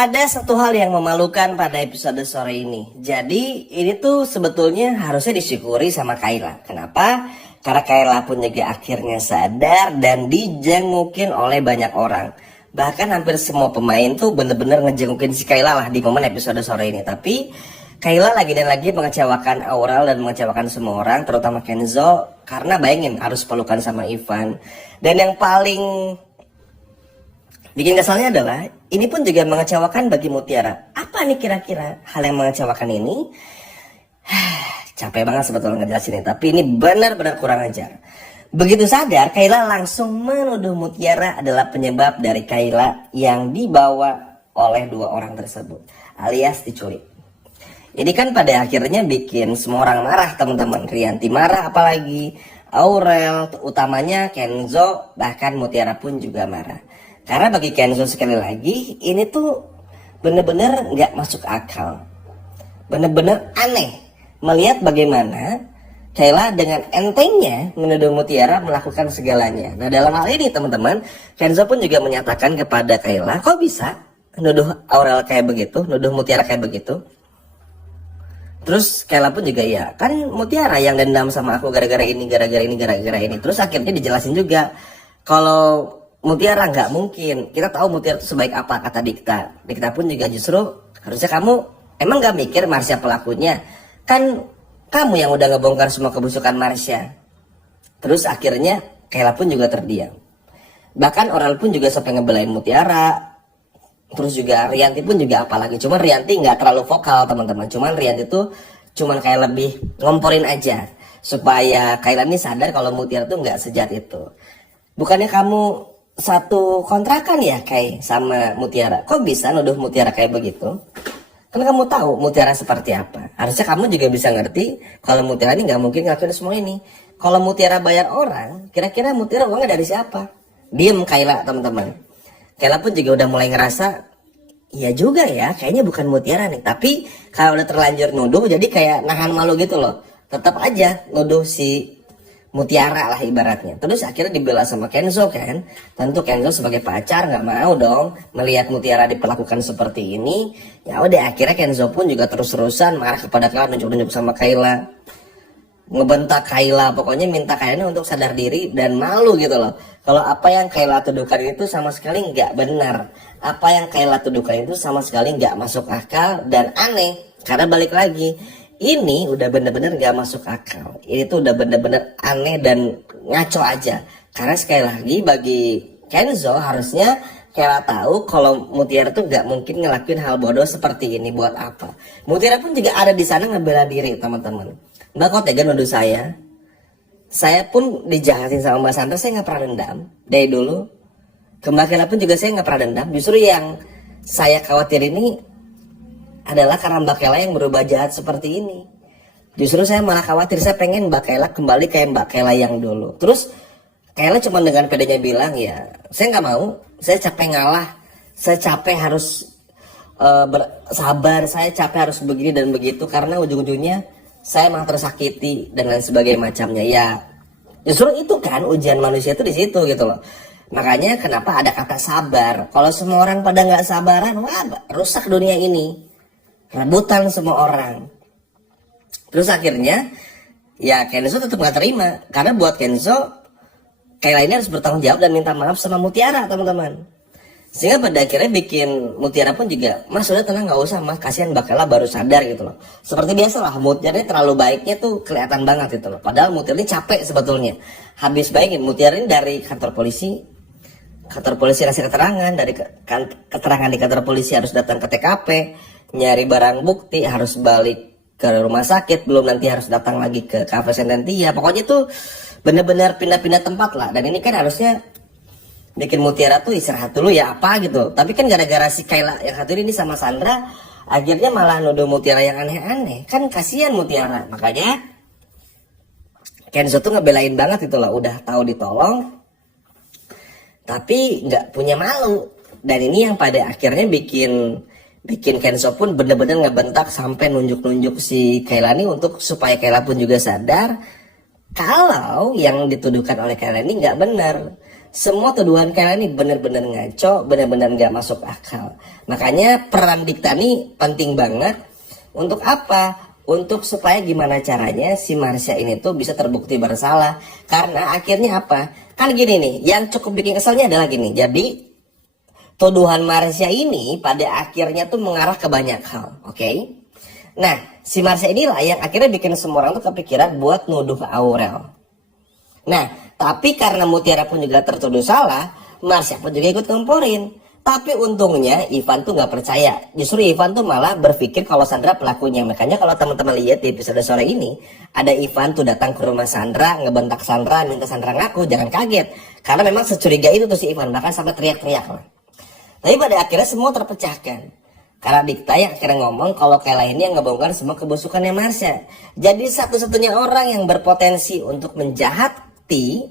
Ada satu hal yang memalukan pada episode sore ini. Jadi ini tuh sebetulnya harusnya disyukuri sama Kayla. Kenapa? Karena Kayla pun juga akhirnya sadar dan dijengukin oleh banyak orang. Bahkan hampir semua pemain tuh bener-bener ngejengukin si Kayla lah di momen episode sore ini. Tapi Kayla lagi dan lagi mengecewakan Aurel dan mengecewakan semua orang, terutama Kenzo. Karena bayangin harus pelukan sama Ivan. Dan yang paling bikin kesalnya adalah ini pun juga mengecewakan bagi Mutiara. Apa nih kira-kira hal yang mengecewakan ini? Capek banget sebetulnya ngejelasinnya, tapi ini benar-benar kurang ajar. Begitu sadar, Kayla langsung menuduh Mutiara adalah penyebab dari Kayla yang dibawa oleh dua orang tersebut, alias diculik. Ini kan pada akhirnya bikin semua orang marah, teman-teman. Rianti marah, apalagi Aurel, utamanya Kenzo, bahkan Mutiara pun juga marah. Karena bagi Kenzo sekali lagi, ini tuh bener-bener gak masuk akal. Bener-bener aneh melihat bagaimana Kayla dengan entengnya menuduh Mutiara melakukan segalanya. Nah dalam hal ini teman-teman, Kenzo pun juga menyatakan kepada Kayla, kok bisa nuduh Aurel kayak begitu, nuduh Mutiara kayak begitu. Terus Kayla pun juga ya, kan Mutiara yang dendam sama aku gara-gara ini, gara-gara ini, gara-gara ini. Terus akhirnya dijelasin juga kalau Mutiara nggak mungkin. Kita tahu Mutiara itu sebaik apa, kata Dikta. Dikta pun juga justru harusnya kamu emang nggak mikir Marsha pelakunya. Kan kamu yang udah ngebongkar semua kebusukan Marsha. Terus akhirnya Kayla pun juga terdiam. Bahkan Aurel pun juga sampai ngebelain Mutiara. Terus juga Rianti pun juga apalagi. Cuman Rianti nggak terlalu vokal teman-teman. Cuman Rianti tuh cuman kayak lebih ngomporin aja. Supaya Kayla ini sadar kalau Mutiara tuh nggak sejahat itu. Bukannya kamu satu kontrakan ya kayak sama Mutiara, kok bisa nuduh Mutiara kayak begitu? Kan kamu tahu Mutiara seperti apa. Harusnya kamu juga bisa ngerti kalau Mutiara ini nggak mungkin ngelakuin semua ini. Kalau Mutiara bayar orang, kira-kira Mutiara uangnya dari siapa? Diem Kayla teman-teman. Kayla pun juga udah mulai ngerasa, iya juga ya, kayaknya bukan Mutiara nih. Tapi kalau udah terlanjur nuduh, jadi kayak nahan malu gitu loh. Tetap aja nuduh si Mutiara lah ibaratnya. Terus akhirnya dibela sama Kenzo kan. Tentu Kenzo sebagai pacar nggak mau dong melihat Mutiara diperlakukan seperti ini. Ya udah akhirnya Kenzo pun juga terus-terusan marah kepada Kayla, nunjuk-nunjuk sama Kayla, ngebentak Kayla, pokoknya minta Kayla untuk sadar diri dan malu gitu loh. Kalau apa yang Kayla tuduhkan itu sama sekali nggak benar. Apa yang Kayla tuduhkan itu sama sekali nggak masuk akal dan aneh. Karena balik lagi, ini udah bener-bener gak masuk akal. Ini tuh udah bener-bener aneh dan ngaco aja. Karena sekali lagi bagi Kenzo harusnya Kayla tahu kalau Mutiara tuh gak mungkin ngelakuin hal bodoh seperti ini. Buat apa? Mutiara pun juga ada di sana ngebela diri teman-teman. Mbak kok tega nuduh saya? Saya pun dijahatin sama Mbak Sandra, saya gak pernah dendam. Dari dulu. Ke Mbak Kayla pun juga saya gak pernah dendam. Justru yang saya khawatir ini adalah karena Mbak Kayla yang berubah jahat seperti ini. Justru saya malah khawatir, saya pengen Mbak Kayla kembali kayak Mbak Kayla yang dulu. Terus Kayla cuma dengan pedenya bilang ya, saya nggak mau, saya capek ngalah, saya capek harus bersabar, saya capek harus begini dan begitu karena ujung-ujungnya saya malah tersakiti dan lain sebagainya macamnya. Ya justru itu kan ujian manusia itu di situ gitu loh. Makanya kenapa ada kata sabar. Kalau semua orang pada nggak sabaran, wah rusak dunia ini. Rebutan semua orang. Terus akhirnya ya Kenzo tetap gak terima. Karena buat Kenzo Kayla ini harus bertanggung jawab dan minta maaf sama Mutiara teman-teman. Sehingga pada akhirnya bikin Mutiara pun juga, mas udah tenang gak usah mas, kasihan Mbak Kayla baru sadar gitu loh. Seperti biasa lah Mutiara ini terlalu baiknya tuh kelihatan banget gitu loh. Padahal Mutiara ini capek sebetulnya. Habis baiknya Mutiara ini dari kantor polisi ngasih keterangan, dari keterangan di kantor polisi harus datang ke TKP, nyari barang bukti, harus balik ke rumah sakit, belum nanti harus datang lagi ke Cafe Sententia. Pokoknya tuh bener-bener pindah-pindah tempat lah. Dan ini kan harusnya bikin Mutiara tuh istirahat dulu ya apa gitu. Tapi kan gara-gara si Kayla yang satu ini sama Sandra, akhirnya malah nuduh Mutiara yang aneh-aneh. Kan kasihan Mutiara. Makanya Kenzo tuh ngebelain banget itu loh. Udah tahu ditolong, tapi nggak punya malu. Dan ini yang pada akhirnya bikin Kenzo pun bener-bener ngebentak sampai nunjuk-nunjuk si Kayla ini untuk supaya Kayla pun juga sadar kalau yang dituduhkan oleh Kayla ini nggak benar. semua tuduhan kalian ini bener-bener ngaco, bener-bener nggak masuk akal. Makanya peran Dikta ini penting banget. Untuk apa? Untuk supaya gimana caranya si Marsha ini tuh bisa terbukti bersalah. Karena akhirnya apa? Kan gini nih, yang cukup bikin keselnya adalah gini. Jadi tuduhan Marsha ini pada akhirnya tuh mengarah ke banyak hal, oke? Nah, si Marsha inilah yang akhirnya bikin semua orang tuh kepikiran buat nuduh Aurel. Nah, tapi karena Mutiara pun juga tertuduh salah, Marsha pun juga ikut ngomporin. Tapi untungnya Ivan tuh nggak percaya. Justru Ivan tuh malah berpikir kalau Sandra pelakunya. Makanya kalau teman-teman lihat di episode sore ini, ada Ivan tuh datang ke rumah Sandra, ngebentak Sandra, minta Sandra ngaku. Jangan kaget, karena memang securiga itu tuh si Ivan, bahkan sampai teriak-teriak lah. Tapi pada akhirnya semua terpecahkan. Karena Dikta yang akhirnya ngomong kalau Kayla ini yang ngebongkar semua kebusukannya Marsha. Jadi satu-satunya orang yang berpotensi untuk menjahati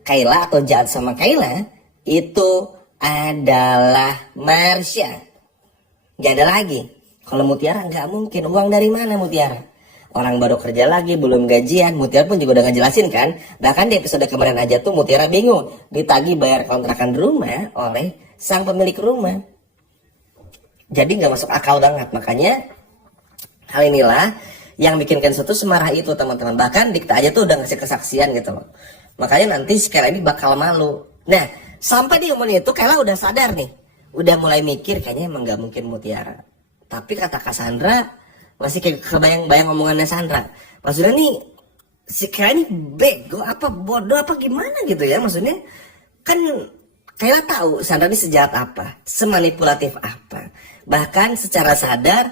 Kayla atau jahat sama Kayla itu adalah Marsha. Gak ada lagi. Kalau Mutiara nggak mungkin. Uang dari mana Mutiara? Orang baru kerja lagi, belum gajian. Mutiara pun juga udah ngejelasin kan. Bahkan di episode kemarin aja tuh Mutiara bingung. Ditagih bayar kontrakan rumah oleh sang pemilik rumah. Jadi nggak masuk akal banget. Makanya hal inilah yang bikin Kenzo tuh semarah itu teman-teman. Bahkan Dikta aja tuh udah ngasih kesaksian gitu loh. Makanya nanti si Kayla ini bakal malu. Nah, sampai di momen itu Kayla udah sadar nih. Udah mulai mikir kayaknya emang gak mungkin Mutiara. Tapi kata Cassandra masih kayak kebayang-bayang omongannya Sandra. Maksudnya nih si Kayla ini bego apa bodoh apa gimana gitu ya. Maksudnya kan Kayla tahu Sandra ini sejahat apa, semanipulatif apa. Bahkan secara sadar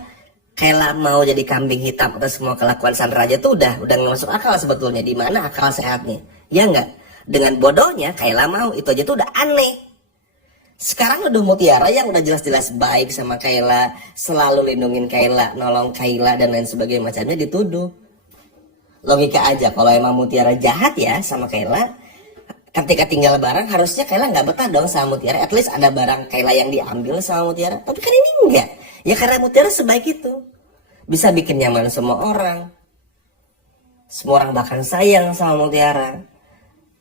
Kayla mau jadi kambing hitam atas semua kelakuan Sandra aja tuh udah gak masuk akal sebetulnya. Di mana akal sehatnya? Ya enggak? Dengan bodohnya Kayla mau, itu aja tuh udah aneh. Sekarang udah Mutiara yang udah jelas-jelas baik sama Kayla, selalu lindungin Kayla, nolong Kayla dan lain sebagainya macamnya dituduh. Logika aja kalau emang Mutiara jahat ya sama Kayla, ketika tinggal barang harusnya Kayla nggak betah dong sama Mutiara. At least ada barang Kayla yang diambil sama Mutiara. Tapi kan ini enggak. Ya karena Mutiara sebaik itu, bisa bikin nyaman semua orang. Semua orang bahkan sayang sama Mutiara.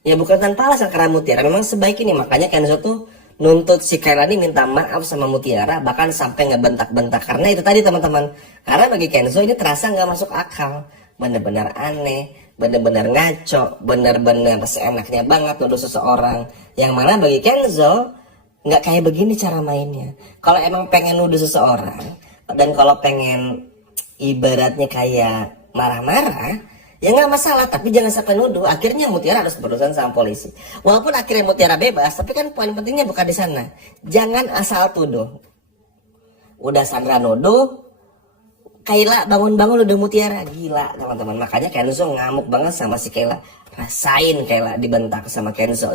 Ya bukan tanpa alasan, karena Mutiara memang sebaik ini. Makanya Kenzo tuh nuntut si Kayla ini minta maaf sama Mutiara, bahkan sampai ngebentak-bentak. Karena itu tadi teman-teman, karena bagi Kenzo ini terasa nggak masuk akal. Bener-bener aneh, bener-bener ngaco, bener-bener seenaknya banget nuduh seseorang. Yang mana bagi Kenzo nggak kayak begini cara mainnya. Kalau emang pengen nuduh seseorang, dan kalau pengen ibaratnya kayak marah-marah, ya nggak masalah, tapi jangan sampai nuduh. Akhirnya Mutiara harus berurusan sama polisi. Walaupun akhirnya Mutiara bebas, tapi kan poin pentingnya bukan di sana. Jangan asal tuduh. Udah Sandra nuduh, Kayla bangun-bangun nuduh Mutiara. Gila teman-teman. Makanya Kenzo ngamuk banget sama si Kayla. Rasain Kayla dibentak sama Kenzo.